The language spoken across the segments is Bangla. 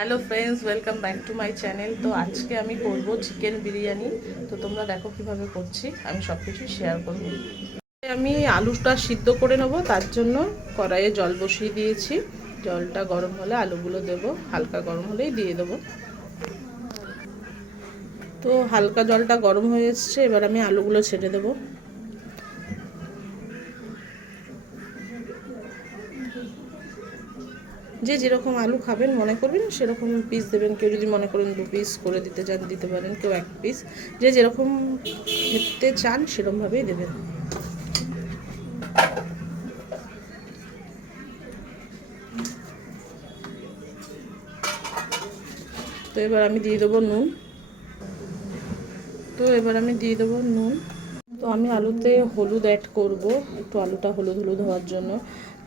Hello friends, welcome back to my channel. তো আজকে আমি করব চিকেন বিরিয়ানি। তো তোমরা দেখো কিভাবে করছি, আমি সব কিছুই শেয়ার করব। আমি আলুটা সিদ্ধ করে নেব, তার জন্য কড়াইয়ে জল বসিয়ে দিয়েছি। জলটা গরম হলে আলুগুলো দেব, হালকা গরম হলেই দিয়ে দেবো। তো হালকা জলটা গরম হয়ে এসছে, এবার আমি আলুগুলো ছেড়ে দেবো। যে যেরকম আলু খাবেন মনে করবেন সেরকম পিস দেবেন। কেউ যদি মনে করেন 2 পিস করে দিতে চান দিতে পারেন, কেউ 1 পিস, যে যেরকম খেতে চান সেরকমভাবেই দেবেন। তো এবার আমি দিয়ে দেবো নুন। তো আমি আলুতে হলুদ অ্যাড করব, একটু আলুটা হলুদ হলুদ হওয়ার জন্য।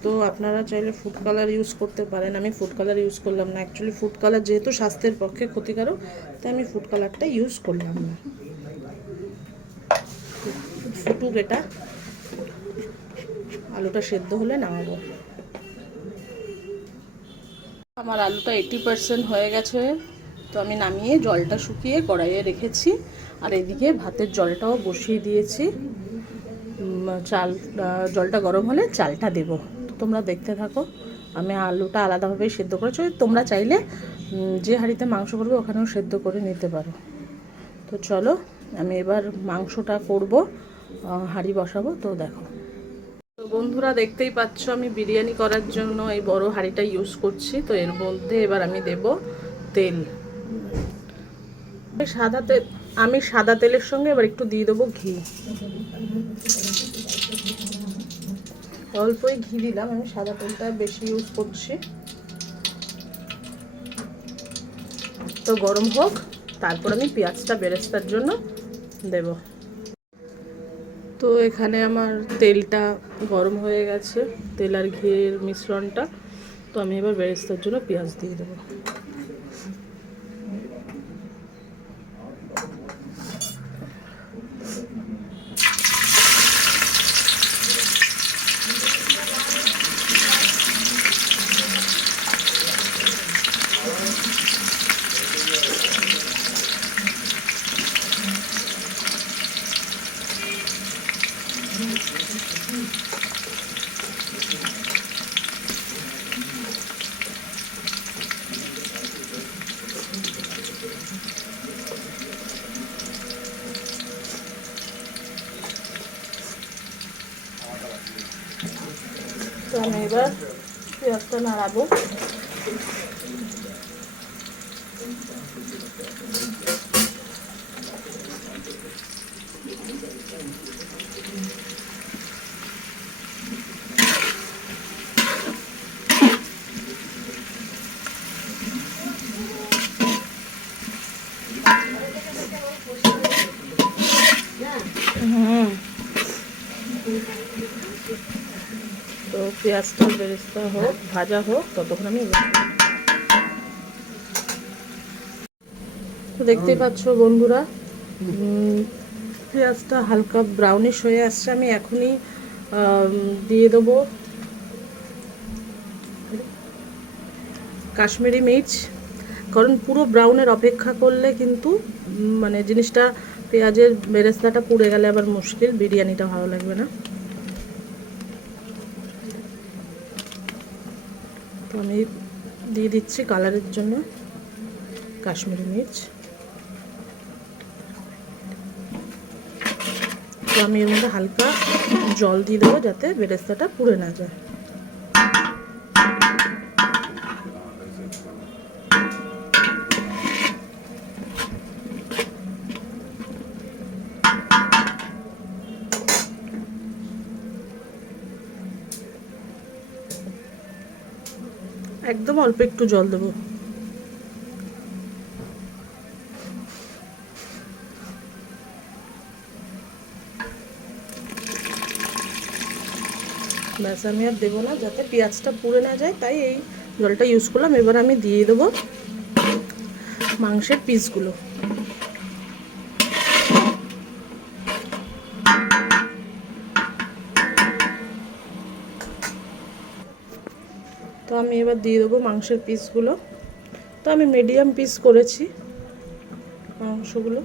তো আপনারা চাইলে ফুড কালার ইউজ করতে পারেন, আমি ফুড কালার ইউজ করলাম না। অ্যাকচুয়ালি ফুড কালার যেহেতু স্বাস্থ্যের পক্ষে ক্ষতিকারক, তাই আমি ফুড কালারটা ইউজ করলাম না। ফুটুক, এটা আলুটা সেদ্ধ হলে নামাবো। আমার আলুটা 80% হয়ে গেছে। তো আমি নামিয়ে জলটা শুকিয়ে কড়াইয়ে রেখেছি, আর এদিকে ভাতের জলটাও বসিয়ে দিয়েছি। জলটা গরম হলে চালটা দেব। তো তোমরা দেখতে থাকো। আমি আলুটা আলাদাভাবে সেদ্ধ করেছি, তোমরা চাইলে যে হাঁড়িতে মাংস করবে ওখানেও সেদ্ধ করে নিতে পারো। তো চলো, আমি এবার মাংসটা করব, হাঁড়ি বসাবো। তো দেখো, তো বন্ধুরা দেখতেই পাচ্ছ আমি বিরিয়ানি করার জন্য এই বড় হাঁড়িটা ইউজ করছি। তো এর মধ্যে এবার আমি দেব তেল। আমি সাদা তেলের সঙ্গে এবার একটু দিয়ে দেবো ঘি। অল্পই ঘি দিলাম, আমি সাদা তেলটা বেশি ইউজ করছি। তো গরম হোক, তারপর আমি পেঁয়াজটা বেরেস্তার জন্য দেব। তো এখানে আমার তেলটা গরম হয়ে গেছে, তেল আর ঘিয়ের মিশ্রণটা। তো আমি এবার বেরেস্তার জন্য পেঁয়াজ দিয়ে দেবো। তো আমি এবার পেঁয়াজটা নাড়াবো। তো পেঁয়াজটা বেরেস্তা হোক, ভাজা হোক, ততক্ষণ আমি তো দেখতেই পাচ্ছ বন্ধুরা, পেঁয়াজটা হালকা ব্রাউনিশ হয়ে আসছে। আমি এখনই দিয়ে দেবো কাশ্মীরি মির্চ, কারণ পুরো ব্রাউনের অপেক্ষা করলে কিন্তু মানে জিনিসটা, পেঁয়াজের বেরেস্তাটা পুড়ে গেলে আবার মুশকিল, বিরিয়ানিটা ভালো লাগবে না। তো আমি দিয়ে দিচ্ছি কালারের জন্য কাশ্মীরি মির্চ। তো আমি এর মধ্যে হালকা জল দিয়ে দেবো যাতে বেরেস্তাটা পুড়ে না যায়। একদম অল্প একটু জল দেবো। ব্যাস, আমি আর দেবো না, যাতে পেঁয়াজটা পুড়ে না যায়, তাই এই জলটা ইউজ করলাম। এবার আমি দিয়ে দেবো মাংসের পিসগুলো। তো আমি এবার দিয়ে দেবো মাংসের পিসগুলো। তো আমি মিডিয়াম পিস করেছি মাংসগুলো।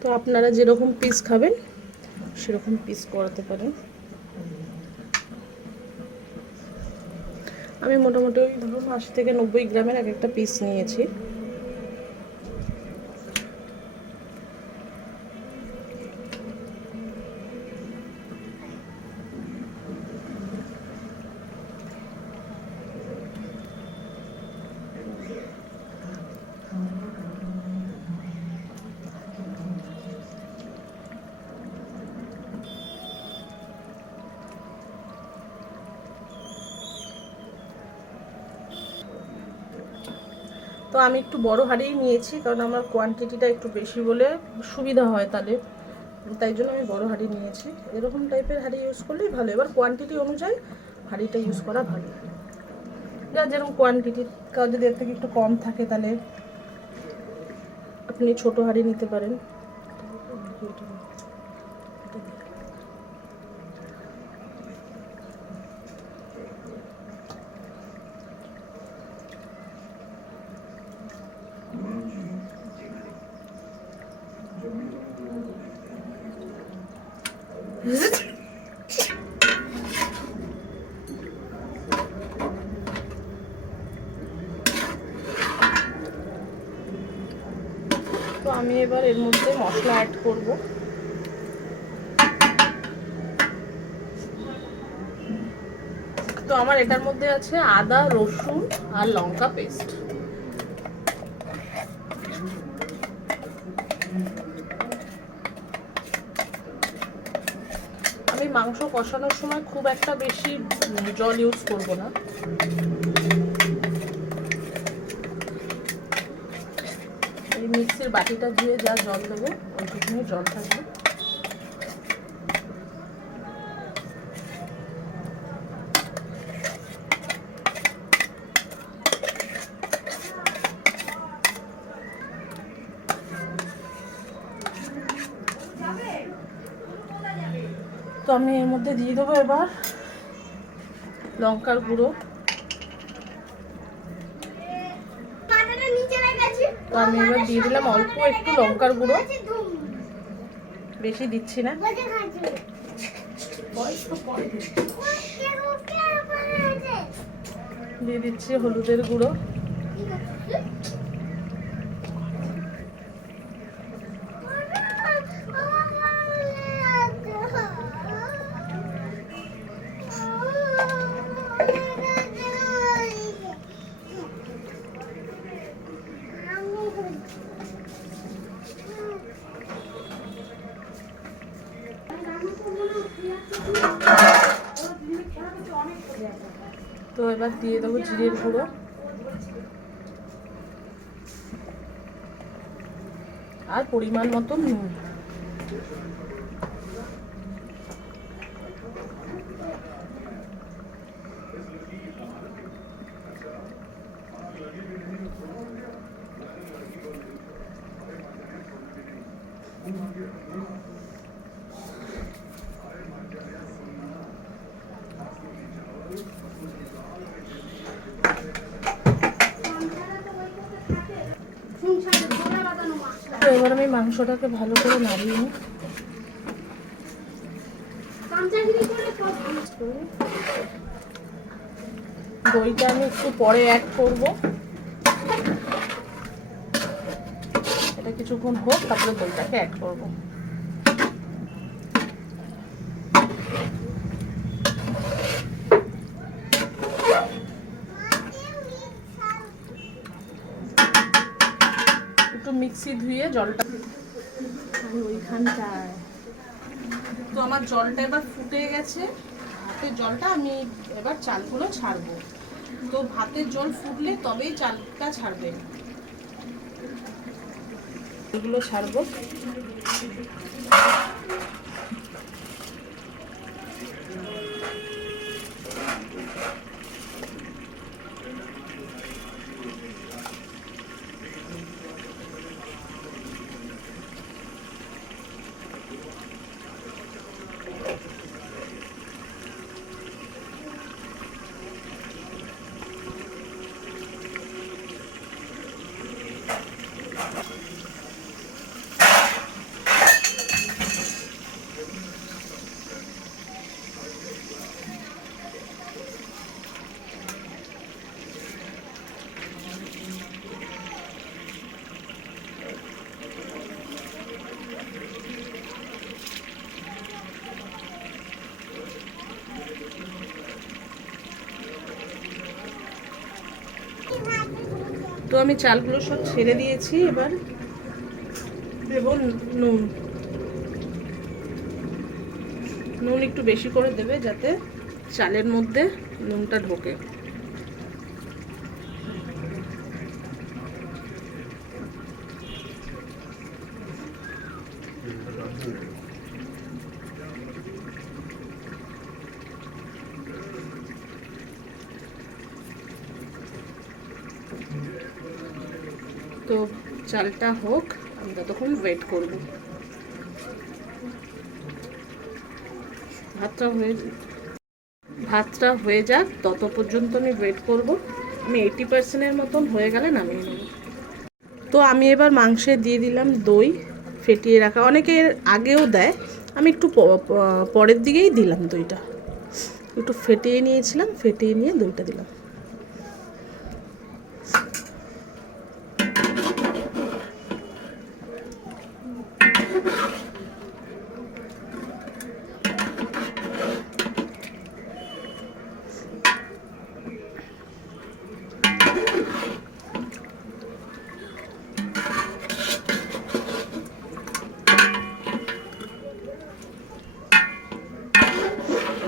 তো আপনারা যেরকম পিস খাবেন সেরকম পিস করাতে পারেন। আমি মোটামুটি ওই ধরুন 80 থেকে 90 গ্রামের এক একটা পিস নিয়েছি। তো আমি একটু বড় হাঁড়িই নিয়েছি, কারণ আমার কোয়ান্টিটিটা একটু বেশি বলে সুবিধা হয় তাহলে, তাই জন্য আমি বড় হাঁড়ি নিয়েছি। এরকম টাইপের হাঁড়ি ইউজ করলেই ভালো। এবার কোয়ান্টিটি অনুযায়ী হাঁড়িটা ইউজ করা ভালো। যার যেরকম কোয়ান্টিটি, কারণ যদি এর থেকে একটু কম থাকে তাহলে আপনি ছোট হাঁড়ি নিতে পারেন। তো আমি এবার এর মধ্যে মশলা অ্যাড করব। তো আমার এটার মধ্যে আছে আদা, রসুন আর লঙ্কা পেস্ট। আমি মাংস কষানোর সময় খুব একটা বেশি জল ইউজ করব না। এই মিক্সির বাটিটা ধুয়ে যা জল দেবো ওইটুকুনি জল থাকবে। তো আমি এর মধ্যে দিয়ে দেবো এবার লঙ্কার গুঁড়ো। তো আমি এবার দিয়ে দিলাম অল্প একটু লঙ্কার গুঁড়ো, বেশি দিচ্ছি না। দিয়ে দিচ্ছি হলুদের গুঁড়ো। তো এবার দিয়ে দেবো জিরের গুঁড়ো আর পরিমাণ মতো নুন। তো এবার আমি মাংসটাকে ভালো করে নাড়িয়ে নিই। দইটা আমি একটু পরে অ্যাড করব, এটা কিছুক্ষণ হোক তারপরে দইটাকে অ্যাড করব। একটু মিক্সি ধুয়ে জলটা ওইখানটায়। তো আমার জলটা এবার ফুটে গেছে, ভাতের জলটা আমি এবার চালগুলো ছাড়বো। তো ভাতের জল ফুটলে তবেই চালটা ছাড়বে, এগুলো ছাড়বো। তো আমি চালগুলো সব ছেড়ে দিয়েছি, এবার দেব নুন। নুন একটু বেশি করে দেবে যাতে চালের মধ্যে নুনটা ঢোকে। তো চালটা হোক, আমি ততক্ষণ ওয়েট করব। ভাতটা হয়ে যাক, তত পর্যন্ত আমি ওয়েট করব। আমি 80% মতন হয়ে গেলে নামিয়ে নেব। তো আমি এবার মাংসে দিয়ে দিলাম দই ফেটিয়ে রাখা। অনেকে আগেও দেয়, আমি একটু পরের দিকেই দিলাম দইটা। একটু ফেটিয়ে নিয়েছিলাম, ফেটিয়ে নিয়ে দইটা দিলাম।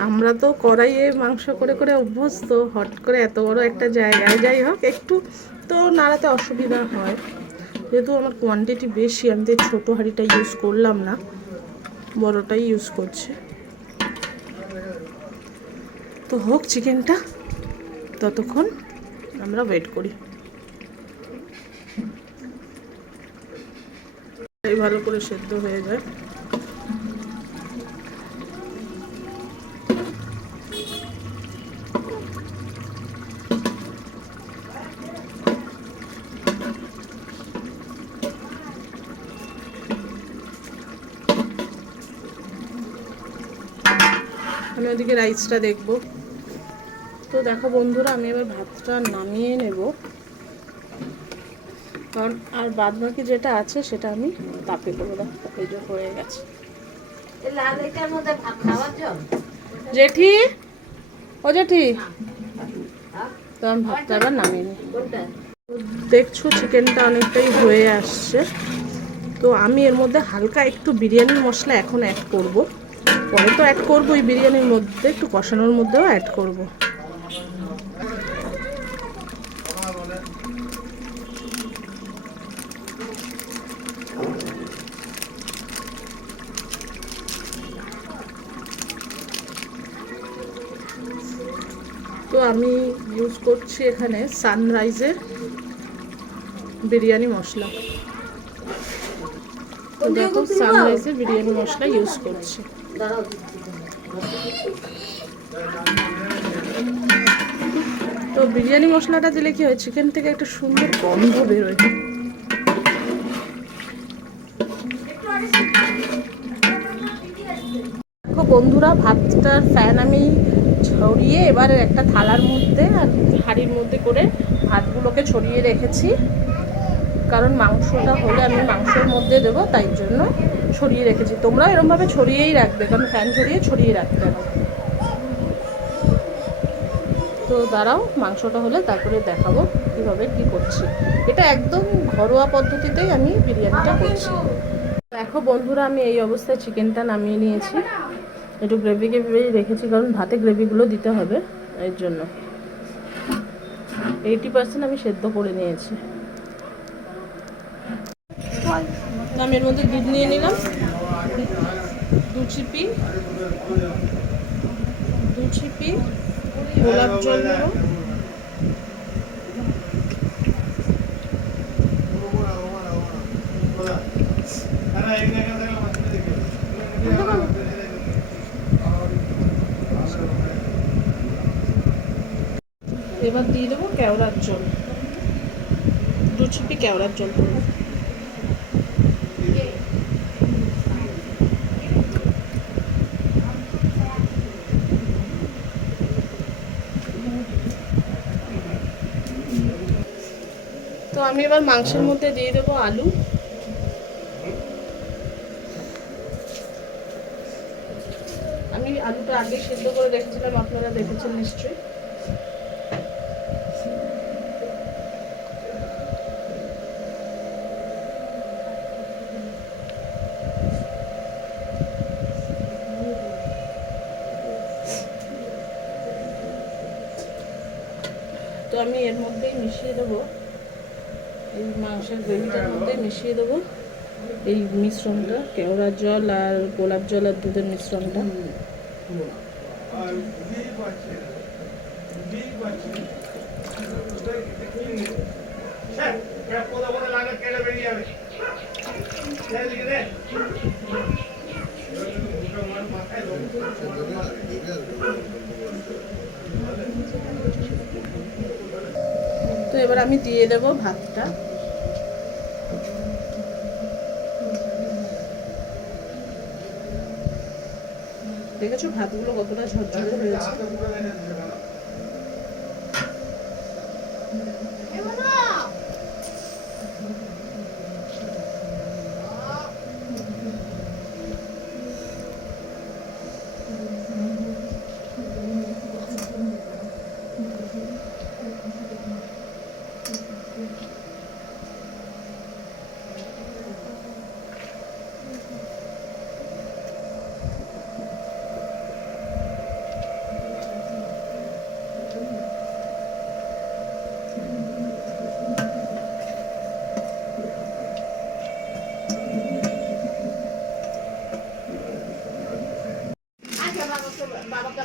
আমরা তো কড়াইয়ে মাংস করে করে অভ্যস্ত, হট করে এত বড় একটা জায়গায়, যাই হোক একটু তো নাড়াতে অসুবিধা হয়। যেহেতু আমার কোয়ান্টিটি বেশি, আমি তো ছোটো হাঁড়িটা ইউজ করলাম না, বড়টাই ইউজ করছি। তো হোক চিকেনটা, ততক্ষণ আমরা ওয়েট করি। ভালো করে সেদ্ধ হয়ে যায়। আমি ওদিকে রাইসটা দেখবো। তো দেখো বন্ধুরা, আমি এবার ভাতটা নামিয়ে নেব, কারণ আর বাদ বাকি যেটা আছে সেটা আমি তাপে করে দেবো। এই যে হয়ে গেছে। জেঠি, ও জেঠি, তো আমি ভাতটা এবার নামিয়ে নিই। দেখছো চিকেনটা অনেকটাই হয়ে আসছে। তো আমি এর মধ্যে হালকা একটু বিরিয়ানির মশলা এখন অ্যাড করব। পরে তো অ্যাড করবো, এই বিরিয়ানির মধ্যে একটু কষানোর মধ্যেও অ্যাড করব। তো আমি ইউজ করছি এখানে সানরাইজের বিরিয়ানি মশলা। দেখো সানরাইজের বিরিয়ানি মশলা ইউজ করছি। তো বিরিয়ানি মশলাটা দিলে কি হয়, চিকেন থেকে একটা সুন্দর গন্ধ বেরোয়। দেখো বন্ধুরা, ভাতটার ফ্যান আমি ছড়িয়ে এবার একটা থালার মধ্যে আর হাঁড়ির মধ্যে করে ভাতগুলোকে ছড়িয়ে রেখেছি, কারণ মাংসটা হলে আমি মাংসের মধ্যে দেবো, তাই জন্য ছড়িয়ে রেখেছি। তোমরা এরকমভাবে ছড়িয়েই রাখবে, কারণ ফ্যান ছড়িয়ে রাখতে হবে। তো দাঁড়াও, মাংসটা হলে তারপরে দেখাবো কীভাবে কী করছি। এটা একদম ঘরোয়া পদ্ধতিতেই আমি বিরিয়ানিটা করছি। দেখো বন্ধুরা, আমি এই অবস্থায় চিকেনটা নামিয়ে নিয়েছি। একটু গ্রেভি রেখেছি, কারণ ভাতে গ্রেভিগুলো দিতে হবে, এর জন্য 80% আমি সেদ্ধ করে নিয়েছি। আমি এর মধ্যে দুধ নিয়ে নিলাম, 2 চিপি গোলাপ জল নেব, এবার দিয়ে দেবো কেওড়ার জল, 2 চিপি কেওড়ার জল দেবো। তো আমি এবার মাংসের মধ্যে দিয়ে দেবো আলু। আমি আলুটা আগে সেদ্ধ করে রেখেছিলাম, আপনারা দেখেছেন নিশ্চয়ই। তো আমি এর মধ্যেই মিশিয়ে দেবো, এই মাংসের গ্রেভিটার মধ্যেই মিশিয়ে দেবো এই মিশ্রণটা, কেওড়ার জল আর গোলাপ জল আর দুধের মিশ্রণটা। তো এবার আমি দিয়ে দেবো ভাতটা। দেখেছো ভাতগুলো কতটা ঝরঝরে হয়েছে।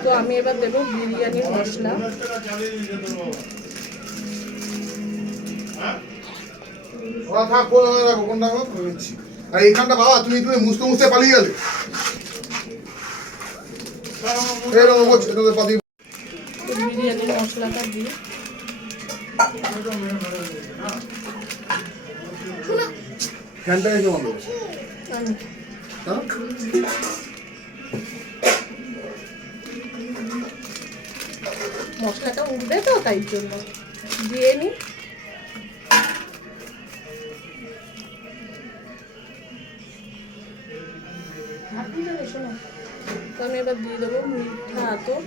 তো আমি এবার দেবো বিরিয়ানির মশলা। আর এইখানটা বাবা তুমি তুমি মুছতে মুছতে পালিয়ে গেলে বিরিয়ানির মশলাটা দিই। ফ্যানটা রেখে বন্ধ মশলাটা উঠবে তো তাই জন্য দিয়ে নি। তো আমি এবার দিয়ে দেবো মিঠা আতর।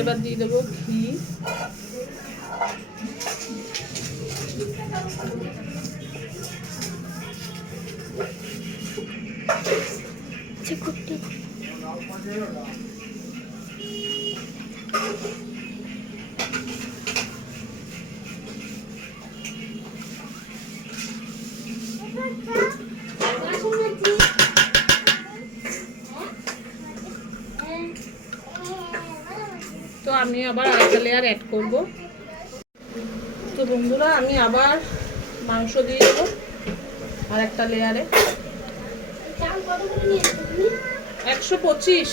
এবার দিয়ে দেবো ঘি। তো আমি আবার আরেকটা লেয়ার অ্যাড করব। তো বন্ধুরা আমি আবার মাংস দিয়ে দেবো আর একটা লেয়ারে। 125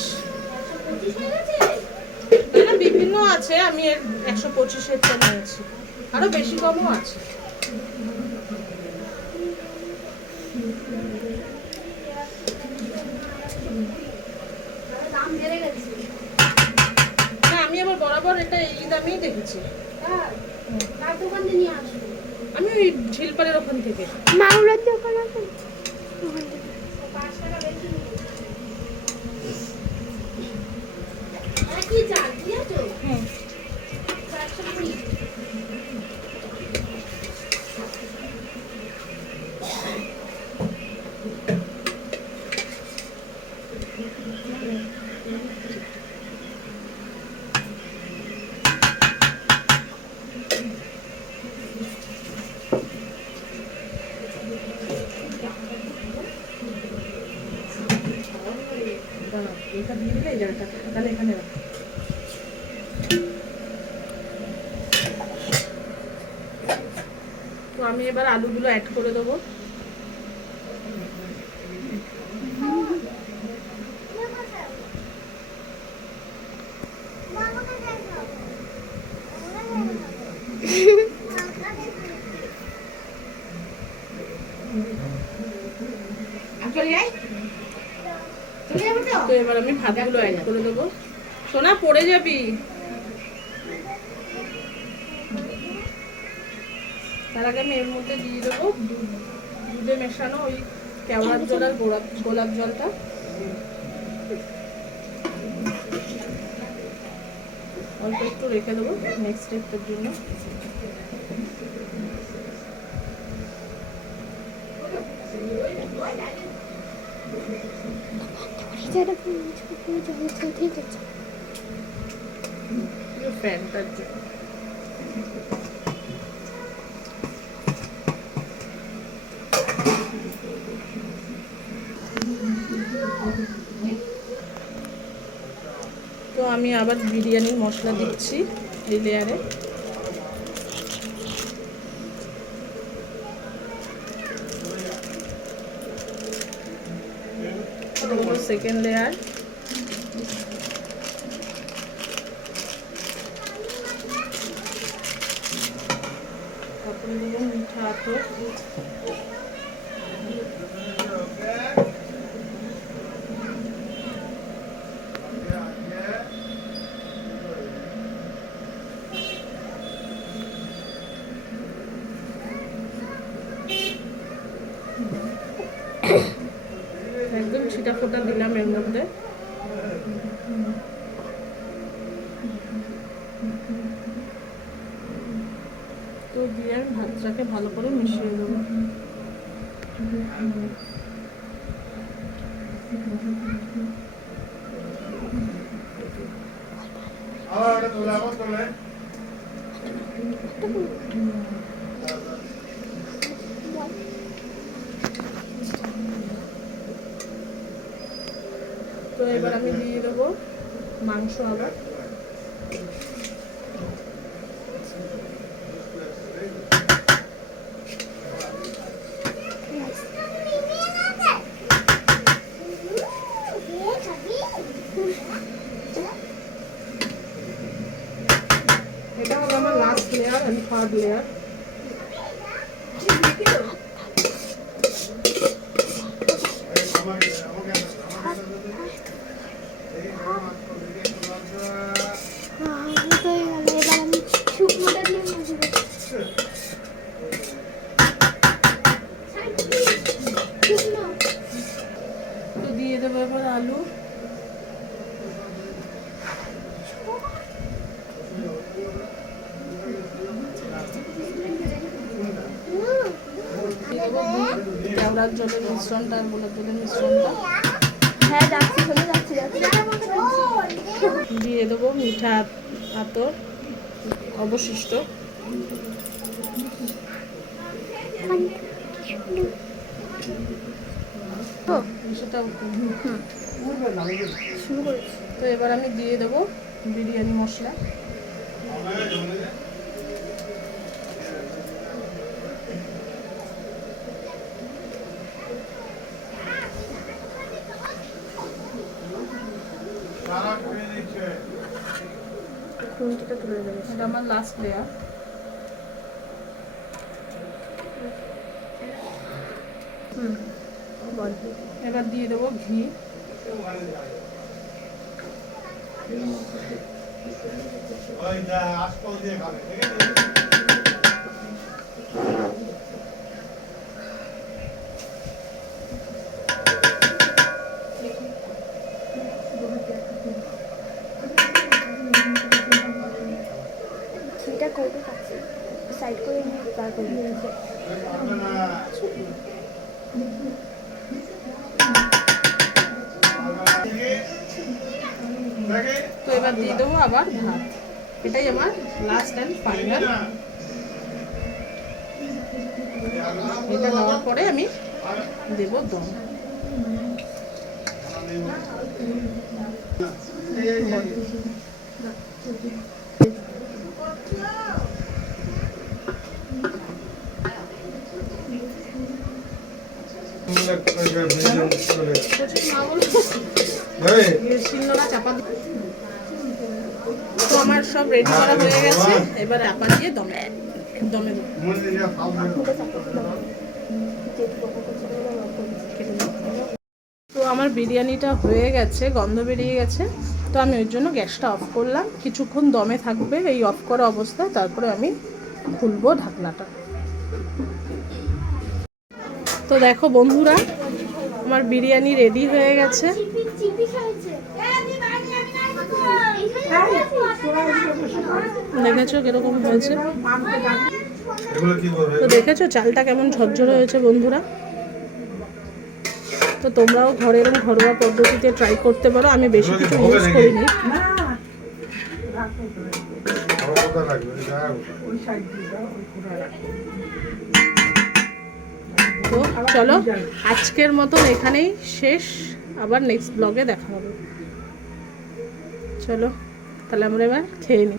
বিভিন্ন আছে, আমি 125-এরটা নিয়েছি, আরো বেশি কমও আছে। না আমি আবার বরাবর এটা এই দামেই দেখেছি। আমি ওই ঝিলপাড়ের ওখান থেকে। মাওলার দোকান আছে কি চাল দিয়েছো? হুম এটা দিয়ে দিলে এই জায়গাটা তাহলে এখানে রাখ। তো আমি এবার আলুগুলো অ্যাড করে দেবো। তো এবার আমি ভাতগুলো অ্যাড করে দেবো। সোনা পড়ে যাবি। তার আগে আমি এর মধ্যে দিয়ে দেবো দুধে মেশানো ওই কেওড়ার জল আর গোলাপ জলটা। অল্প একটু রেখে দেবো নেক্সট স্টেপের জন্য। সেটা পুরো জল ঠিক আছে। ফ্যানটার জন্য। তো আমি আবার বিরিয়ানির মশলা দিচ্ছি এই লেয়ারে। Second layer. তারপরে দেবো মিঠা আতর। একদম ছিটা ফোটা দিলাম এর মধ্যে। তো দিয়ে আমি ভাতটাকে ভালো করে মিশিয়ে দেবো। তো এবার আমি দিয়ে দেবো মাংস আবার। এটা হলো আমার last layer and third layer. এবার আমি শুকনোটা দিয়ে মাখবো। শুকনো তো দিয়ে দেবো এবার আলু। কেওড়ার জলের মিশ্রণটা আর গোলাপ জলের মিশ্রণটা হ্যাঁ যাচ্ছি চলে যাচ্ছি দিয়ে দেবো মিঠা আতর অবশিষ্ট। সেটা শুরু করেছি। তো এবার আমি দিয়ে দেবো বিরিয়ানি মশলা। খুন্তিটা তুলে দেবে। এটা আমার লাস্ট লেয়ার। বল এবার দিয়ে দেবো ঘি। ঘিটা করবে কাছে সাইড করে নিয়ে বার করে নিয়েছে। তো এবার দিয়ে দেবো আবার ভাত। এটাই আমার লাস্ট অ্যান্ড ফাইনাল। এটা দেওয়ার পরে আমি দেবো দম। শিলনোড়া চাপা দিয়ে তো আমার সব রেডি করা হয়ে গেছে। এবার চাপা দিয়ে দমে দমে দেবো। তো আমার বিরিয়ানিটা হয়ে গেছে, গন্ধ বেরিয়ে গেছে। তো আমি ওই জন্য গ্যাসটা অফ করলাম। কিছুক্ষণ দমে থাকবে এই অফ করা অবস্থায়, তারপরে আমি খুলবো ঢাকনাটা। তো দেখো বন্ধুরা, আমার বিরিয়ানি রেডি হয়ে গেছে। দেখেছো কিরকম হয়েছে? তো দেখেছো চালটা কেমন ঝরঝরে হয়েছে বন্ধুরা? তো তোমরাও ঘরে এরকম ঘরোয়া পদ্ধতিতে ট্রাই করতে পারো। আমি বেশি কিছু ইউজ করিনি। তো চলো আজকের মতন এখানেই শেষ, আবার নেক্সট ব্লগে দেখা হবে। চলো তাহলে আমরা এবার খেয়ে নিই।